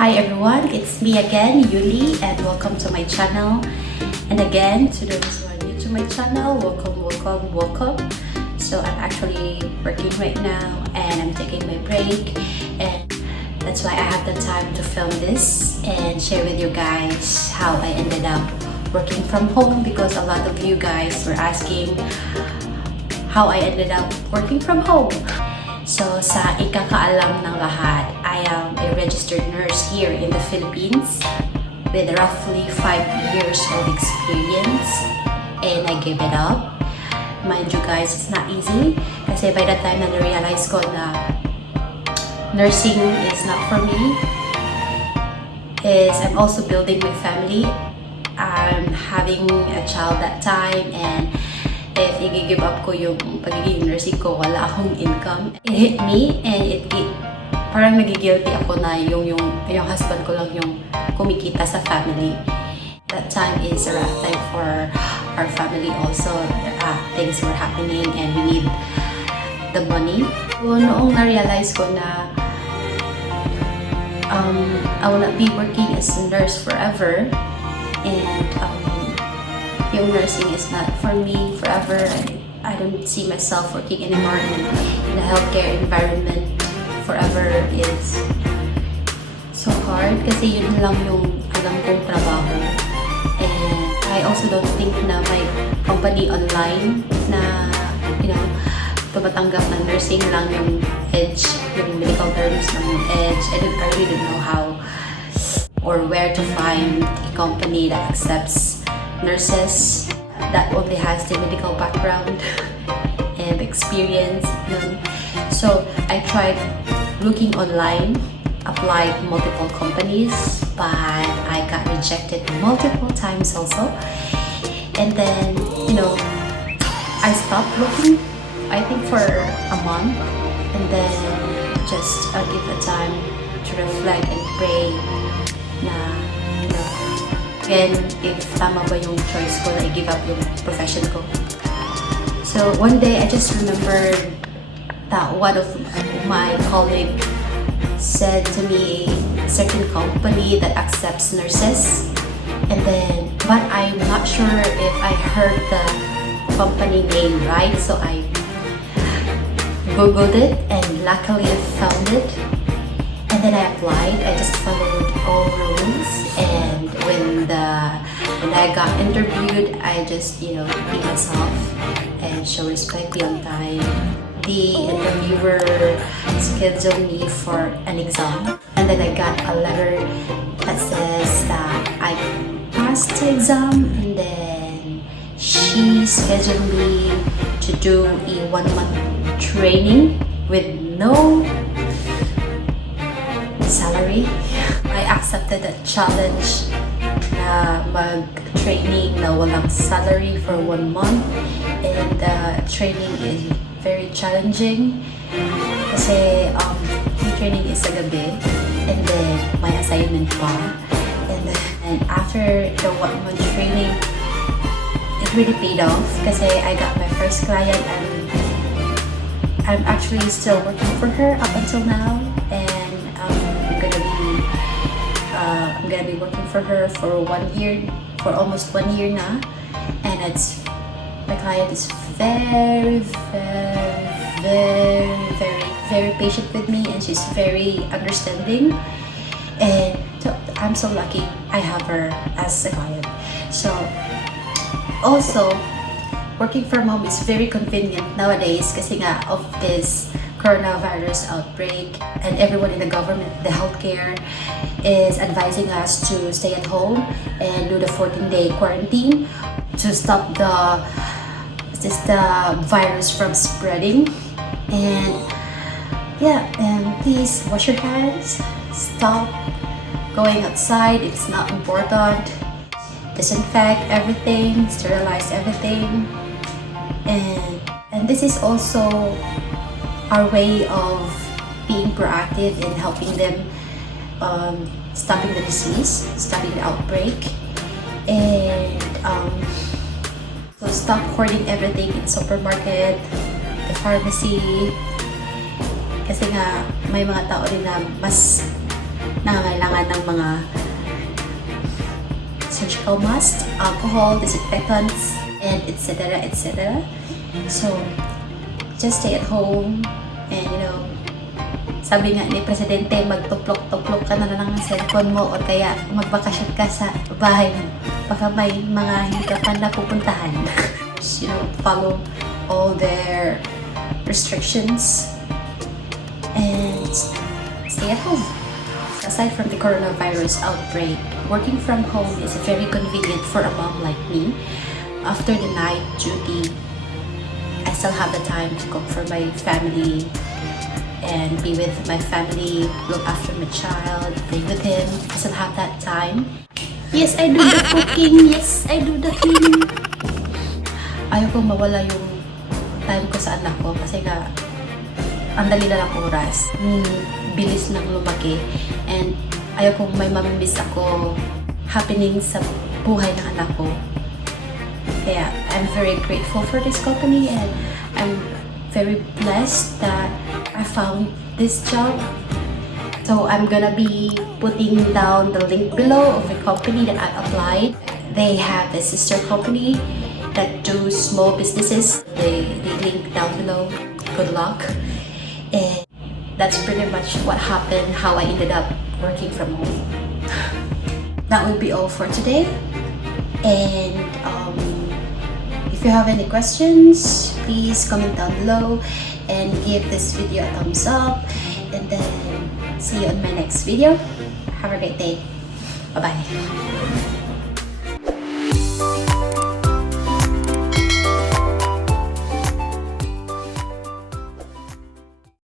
Hi everyone, it's me again, Yuli, and welcome to my channel. And again, to those who are new to my channel, welcome. So I'm actually working right now and I'm taking my break, and that's why I have the time to film this and share with you guys how I ended up working from home, because a lot of you guys were asking how I ended up working from home. So sa ikakaalam ng lahat, I am a registered nurse here in the Philippines with roughly 5 years of experience, and I gave it up. Mind you guys, it's not easy kasi by the time na na-realize ko na nursing is not for me, is I'm also building my family. I'm having a child that time, and if i-give up ko yung pagiging nursing ko, wala akong income. It hit me, and parang nagigilty ako na yung husband ko lang yung kumikita sa family. That time is a rough time for our family also. Things were happening and we need the money. So, noong na-realize ko na I will not be working as a nurse forever, and yung nursing is not for me forever. I don't see myself working anymore in a healthcare environment forever. Is so hard kasi yun lang yung alam kong trabaho. And I also don't think na may company online na, tumatanggap ng nursing lang yung edge, yung medical terms lang yung edge. I really don't know how or where to find a company that accepts nurses that only has the medical background and experience. So I tried looking online, applied multiple companies, but I got rejected multiple times also. And then, I stopped looking, I think for a month, and then just give a time to reflect and pray na, and if tama ba yung choice ko na i-give up yung profession ko. So one day, I just remembered that one of my colleague said to me a certain company that accepts nurses, and then, but I'm not sure if I heard the company name right, so I googled it and luckily I found it. And then I applied. I just followed all rules, and when I got interviewed, I just be myself and show respect, be on time. The interviewer scheduled me for an exam, and then I got a letter that says that I passed the exam, and then she scheduled me to do a 1-month training with no salary. I accepted a challenge na mag-training na walang salary for 1 month, and the training is very challenging kasi yung training is sa gabi, and then may assignment pa, and after the 1 month training, it really paid off kasi I got my first client, and I'm actually still working for her up until now, and I'm gonna be working for her for 1 year, for almost 1 year na, and my client is very patient with me, and she's very understanding, and so I'm so lucky I have her as a client. So also, working from home is very convenient nowadays kasi nga of this coronavirus outbreak, and everyone in the government, the healthcare, is advising us to stay at home and do the 14-day quarantine to stop the virus from spreading. And please wash your hands, stop going outside if it's not important, disinfect everything, sterilize everything, and this is also our way of being proactive in helping them, stopping the disease, stopping the outbreak, and so stop hoarding everything in supermarket, the pharmacy, kasi nga may mga tao din na mas nangangailangan ng mga surgical masks, alcohol, disinfectants, and etc. etc. So, just stay at home and sabi nga ni Presidente, magtuplok-tuplok ka na lang ng cellphone mo or kaya magbakasyon ka sa bahay. Baka may mga hindi ka pa napupuntahan. Follow all their restrictions and stay at home. Aside from the coronavirus outbreak, working from home is very convenient for a mom like me. After the night duty, I still have the time to cook for my family and be with my family, look after my child, play with him. I still have that time. Yes, I do the cooking. Yes, I do the cleaning. Ayaw kong mawala yung time ko sa anak ko kasi nga ang dali na lang oras. Bilis nang lumaki and ayaw kong may mamimiss ako happening sa buhay ng anak ko. Kaya I'm very grateful for this company and I'm very blessed that I found this job. So I'm gonna be putting down the link below of the company that I applied. They have a sister company that do small businesses. They link down below. Good luck. And that's pretty much what happened, how I ended up working from home. That will be all for today. And if you have any questions, please comment down below and give this video a thumbs up. And then see you on my next video. Have a great day. Bye-bye.